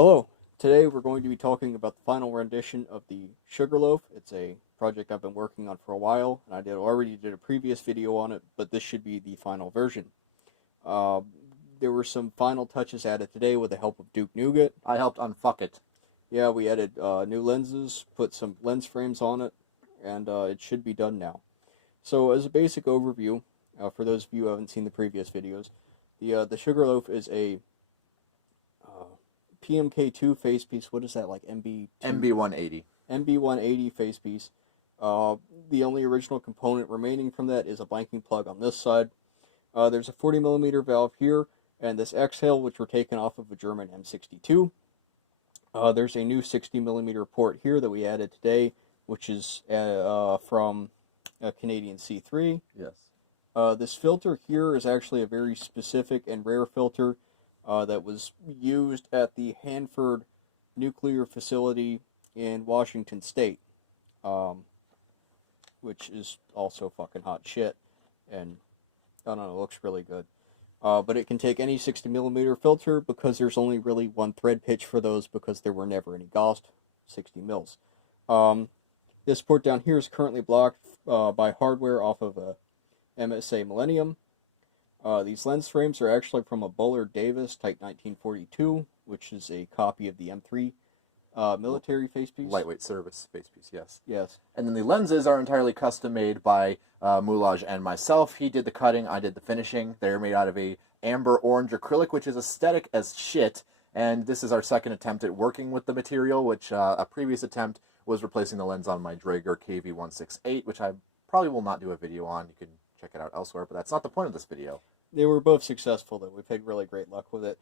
Hello. Today we're going to be talking about the final rendition of the Sugarloaf. It's a project I've been working on for a while, and already did a previous video on it, but this should be the final version. Uh, there were some final touches added today with the help of Duke Nougat. I helped unfuck it. Yeah, we added new lenses, put some lens frames on it, and it should be done now. So as a basic overview, for those of you who haven't seen the previous videos, the Sugarloaf is a PMK2 face piece. What is that, like MB2? MB180. MB180 face piece. The only original component remaining from that is a blanking plug on this side. There's a 40mm valve here, and this exhale, which we're taking off of a German M62. There's a new 60mm port here that we added today, which is from a Canadian C3. Yes. This filter here is actually a very specific and rare filter that was used at the Hanford nuclear facility in Washington State, which is also fucking hot shit, and I don't know, it looks really good. But it can take any 60mm filter because there's only really one thread pitch for those because there were never any GOST 60 mils. This port down here is currently blocked by hardware off of a MSA Millennium. These lens frames are actually from a Bullard Davis Type 1942, which is a copy of the M3 military face piece. Lightweight service face piece, yes. Yes. And then the lenses are entirely custom made by Moulage and myself. He did the cutting, I did the finishing. They're made out of a amber orange acrylic, which is aesthetic as shit. And this is our second attempt at working with the material, which a previous attempt was replacing the lens on my Draeger KV168, which I probably will not do a video on. You can check it out elsewhere, but that's not the point of this video. They were both successful, though. We've had really great luck with it.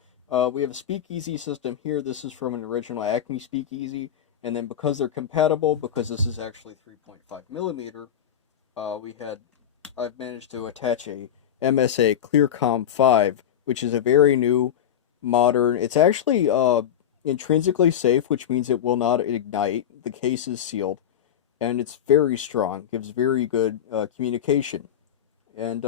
We have a speakeasy system here. This is from an original Acme speakeasy, and then because they're compatible, because this is actually 3.5mm, I've managed to attach a MSA Clearcom 5, which is a very new, modern. It's actually intrinsically safe, which means it will not ignite. The case is sealed, and it's very strong. Gives very good communication, and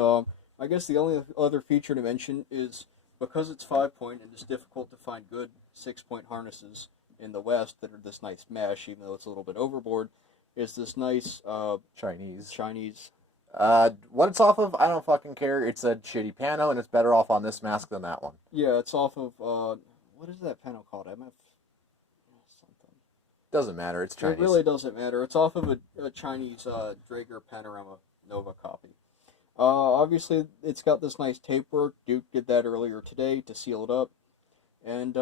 I guess the only other feature to mention is because it's 5-point and it's difficult to find good 6-point harnesses in the West that are this nice mesh, even though it's a little bit overboard, is this nice Chinese. What it's off of, I don't fucking care. It's a shitty pano, and it's better off on this mask than that one. Yeah, it's off of, what is that pano called? MF something. Doesn't matter, it's Chinese. It really doesn't matter. It's off of a Chinese Draeger Panorama Nova copy. Obviously, it's got this nice tape work. Duke did that earlier today to seal it up. And,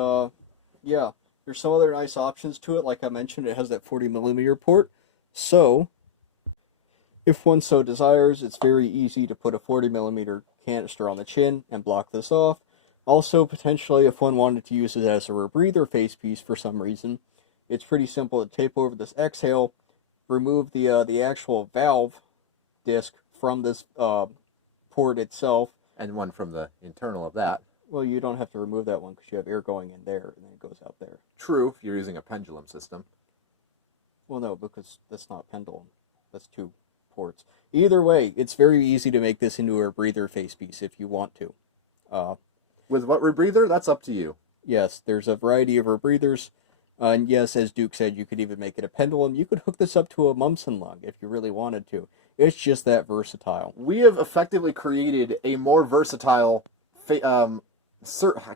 yeah, there's some other nice options to it. Like I mentioned, it has that 40mm port. So, if one so desires, it's very easy to put a 40mm canister on the chin and block this off. Also, potentially, if one wanted to use it as a rebreather face piece for some reason, it's pretty simple to tape over this exhale, remove the actual valve disc from this port itself. And one from the internal of that. Well, you don't have to remove that one because you have air going in there and then it goes out there. True, if you're using a pendulum system. Well, no, because that's not pendulum. That's two ports. Either way, it's very easy to make this into a breather face piece if you want to. With what rebreather? That's up to you. Yes, there's a variety of rebreathers. And yes, as Duke said, you could even make it a pendulum. You could hook this up to a Mumsen lug if you really wanted to. It's just that versatile. We have effectively created a more versatile, I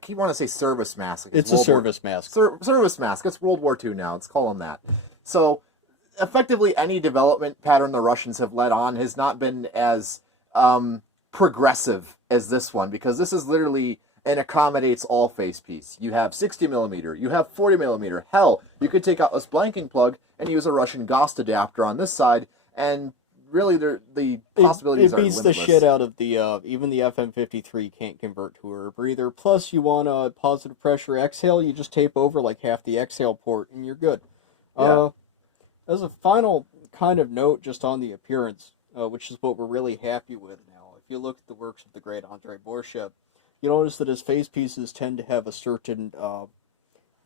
keep wanting to say service mask. Like it's a service mask. Service mask. It's World War II now. Let's call them that. So, effectively, any development pattern the Russians have led on has not been as progressive as this one, because this is literally an accommodates all face piece. You have 60mm, you have 40mm. Hell, you could take out this blanking plug and use a Russian GOST adapter on this side, and really the possibilities are limitless. It beats the shit out of the, even the FM53 can't convert to a rebreather. Plus, you want a positive pressure exhale, you just tape over like half the exhale port and you're good. Yeah. As a final kind of note just on the appearance, which is what we're really happy with now, if you look at the works of the great Andrei Borshev, you notice that his face pieces tend to have a certain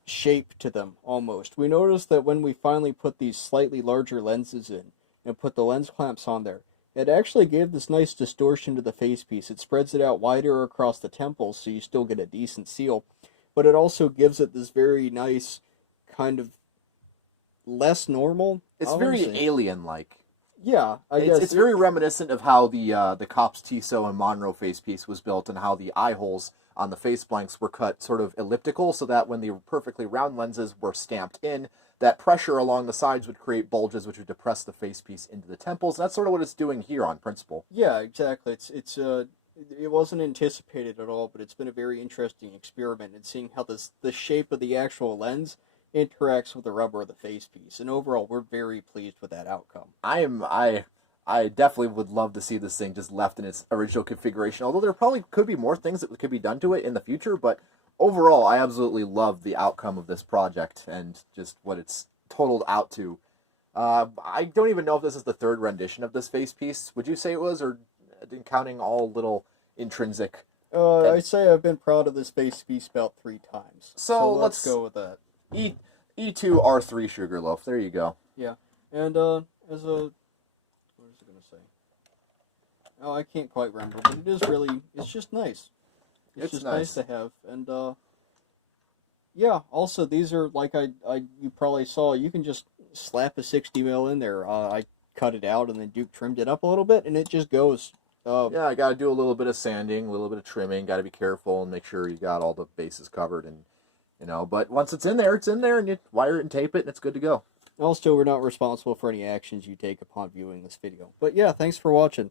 shape to them, almost. We noticed that when we finally put these slightly larger lenses in and put the lens clamps on there, it actually gave this nice distortion to the face piece. It spreads it out wider across the temples so you still get a decent seal. but it also gives it this very nice kind of less normal. It's very alien-like. Yeah, I guess it's very reminiscent of how the Cops Tissot and Monroe face piece was built, and how the eye holes on the face blanks were cut sort of elliptical, so that when the perfectly round lenses were stamped in, that pressure along the sides would create bulges, which would depress the face piece into the temples. That's sort of what it's doing here on principle. Yeah, exactly. It wasn't anticipated at all, but it's been a very interesting experiment in seeing how the shape of the actual lens interacts with the rubber of the face piece. And overall, we're very pleased with that outcome. I definitely would love to see this thing just left in its original configuration. Although there probably could be more things that could be done to it in the future, but overall, I absolutely love the outcome of this project and just what it's totaled out to. I don't even know if this is the third rendition of this face piece. Would you say it was, or counting all little intrinsic? I'd say I've been proud of this face piece about 3 times. So let's go with that. E2R3 Sugarloaf. There you go. Yeah, and as a, what is it gonna say? Oh, I can't quite remember, but it's just nice. It's just nice to have, and yeah. Also, these are like you probably saw. You can just slap a 60 mil in there. I cut it out and then Duke trimmed it up a little bit, and it just goes. Yeah, I got to do a little bit of sanding, a little bit of trimming. Got to be careful and make sure you got all the bases covered, and But once it's in there, and you wire it and tape it, and it's good to go. Also, we're not responsible for any actions you take upon viewing this video. But yeah, thanks for watching.